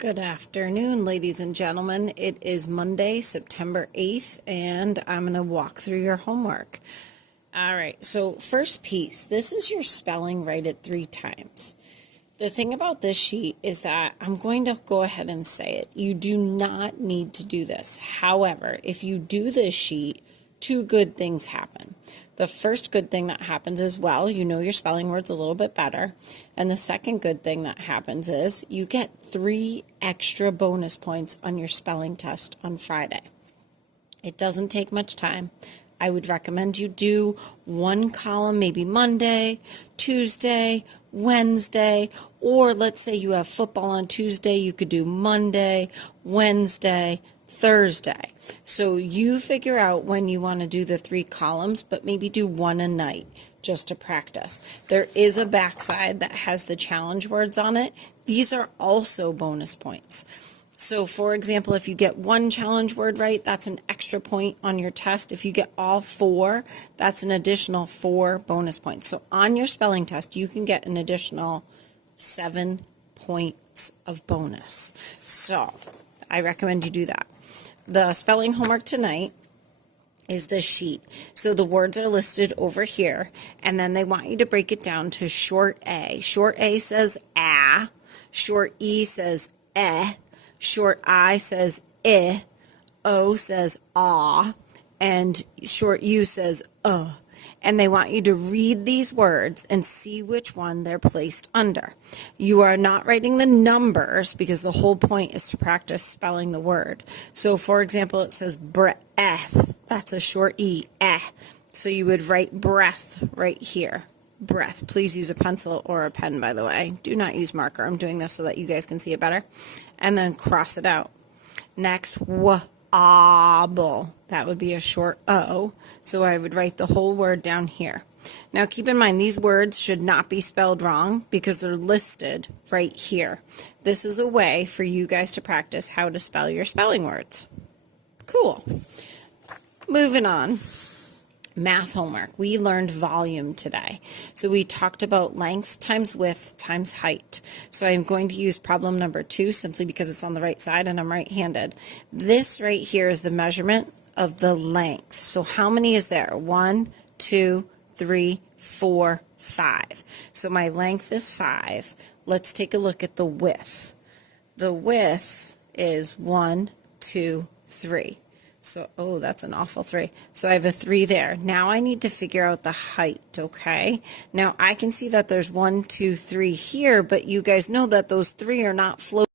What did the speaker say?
Good afternoon, ladies and gentlemen. It is Monday, September 8th, and I'm going to walk through your homework. All right, so first piece, this is your spelling right at 3 times. The thing about this sheet is that I'm going to go ahead and say it. You do not need to do this. However, if you do this sheet, 2 good things happen. The first good thing that happens is, well, you know your spelling words a little bit better. And the second good thing that happens is you get 3 extra bonus points on your spelling test on Friday. It doesn't take much time. I would recommend you do 1 column, maybe Monday, Tuesday, Wednesday, or let's say you have football on Tuesday, you could do Monday, Wednesday, Thursday. So you figure out when you want to do the 3 columns, but maybe do 1 a night just to practice. There is a backside that has the challenge words on it. These are also bonus points. So for example, if you get 1 challenge word right, that's an extra point on your test. If you get all 4, that's an additional 4 bonus points. So on your spelling test, you can get an additional 7 points of bonus. So I recommend you do that. The spelling homework tonight is this sheet. So the words are listed over here, and then they want you to break it down to short A. Short A says ah, short E says eh, short I says eh, O says ah, and short U says and they want you to read these words and see which one they're placed under. You are not writing the numbers because the whole point is to practice spelling the word. So for example, it says breath. That's a short E, eh. So you would write breath right here. Breath. Please use a pencil or a pen, by the way. Do not use marker. I'm doing this so that you guys can see it better. And then cross it out. Next, able. That would be a short O. So I would write the whole word down here. Now keep in mind, these words should not be spelled wrong because they're listed right here. This is a way for you guys to practice how to spell your spelling words. Cool. Moving on. Math homework. We learned volume today. So we talked about length times width times height. So I'm going to use problem number 2 simply because it's on the right side and I'm right-handed. This right here is the measurement of the length. So how many is there? 1, 2, 3, 4, 5. So my length is 5. Let's take a look at the width. The width is 1, 2, 3. So, oh, that's an awful 3. So I have a 3 there. Now I need to figure out the height, okay? Now I can see that there's 1, 2, 3 here, but you guys know that those 3 are not floating.